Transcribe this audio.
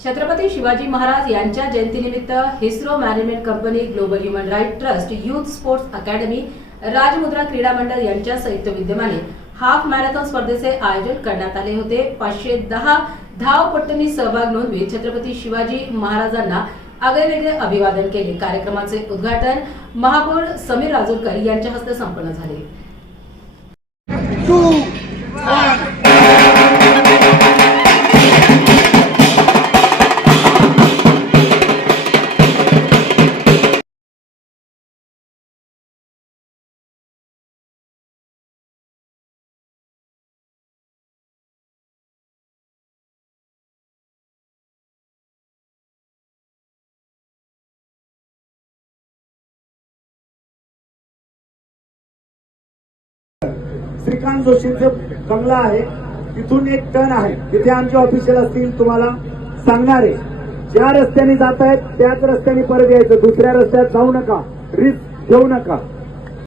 छत्रपती शिवाजी महाराज यांच्या जयंतीनिमित्त हिस्रो management company, global human right trust, youth sports academy, Rajmudra Krida Mandal यांच्या संयुक्त विद्यमाने हाफ मॅरेथॉन स्पर्धेचे आयोजन करण्यात आले होते। 510 धावपटूंनी सहभाग नोंदवीत छत्रपती शिवाजी महाराजांना आगळेवेगळे अभिवादन केले। कार्यक्रमाचे उद्घाटन महापौर समीर राजूरकर यांच्या हस्ते संपन्न झाले। श्रीकांत जोशींचे बंगला आहे, तिथून एक टर्न आहे, तिथे आमचे ऑफिशियल असतील, तुम्हाला सांगणार आहे। ज्या रस्त्याने जात आहेत त्याच रस्त्याने परत यायचं, दुसऱ्या रस्त्यात जाऊ नका, रिस्क घेऊ नका।